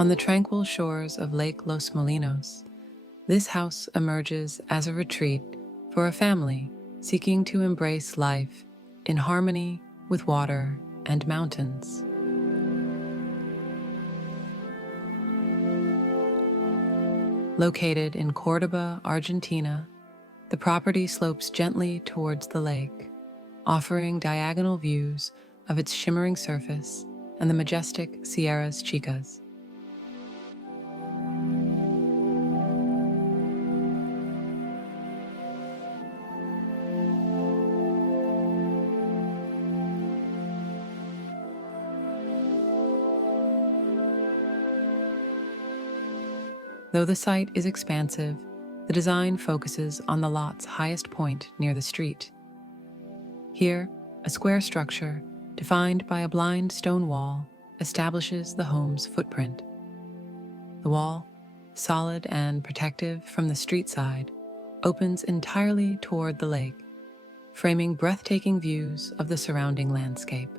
On the tranquil shores of Lake Los Molinos, this house emerges as a retreat for a family seeking to embrace life in harmony with water and mountains. Located in Córdoba, Argentina, the property slopes gently towards the lake, offering diagonal views of its shimmering surface and the majestic Sierras Chicas. Though the site is expansive, the design focuses on the lot's highest point near the street. Here, a square structure, defined by a blind stone wall, establishes the home's footprint. The wall, solid and protective from the street side, opens entirely toward the lake, framing breathtaking views of the surrounding landscape.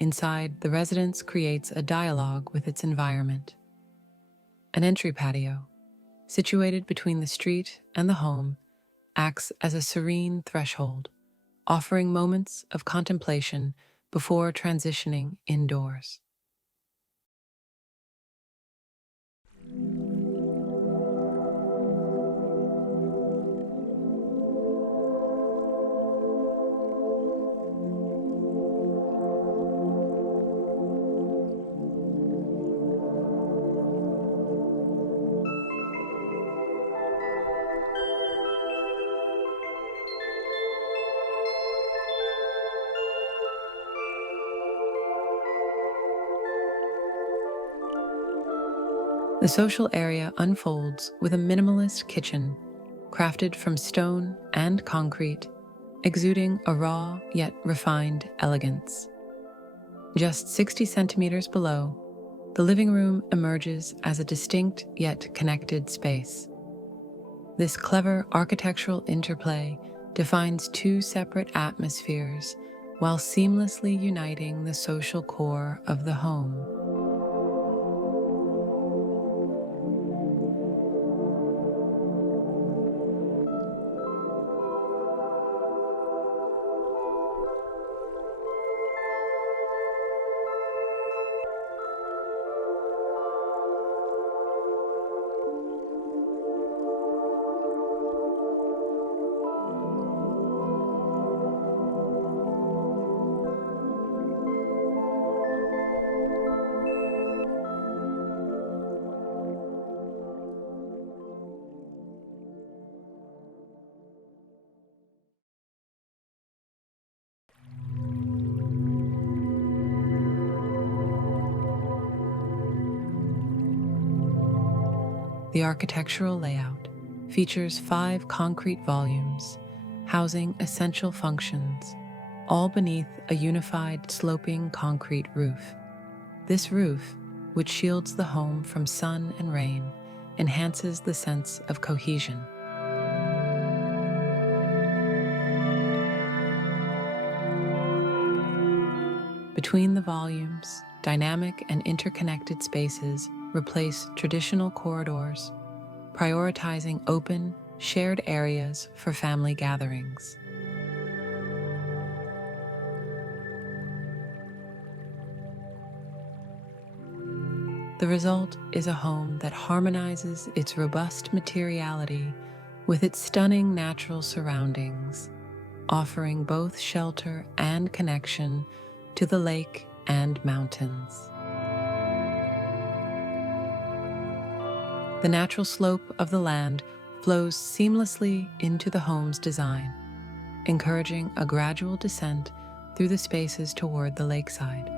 Inside, the residence creates a dialogue with its environment. An entry patio, situated between the street and the home, acts as a serene threshold, offering moments of contemplation before transitioning indoors. The social area unfolds with a minimalist kitchen, crafted from stone and concrete, exuding a raw yet refined elegance. Just 60 centimeters below, the living room emerges as a distinct yet connected space. This clever architectural interplay defines two separate atmospheres while seamlessly uniting the social core of the home. The architectural layout features 5 concrete volumes, housing essential functions, all beneath a unified sloping concrete roof. This roof, which shields the home from sun and rain, enhances the sense of cohesion. Between the volumes, dynamic and interconnected spaces replace traditional corridors, prioritizing open, shared areas for family gatherings. The result is a home that harmonizes its robust materiality with its stunning natural surroundings, offering both shelter and connection to the lake and mountains. The natural slope of the land flows seamlessly into the home's design, encouraging a gradual descent through the spaces toward the lakeside.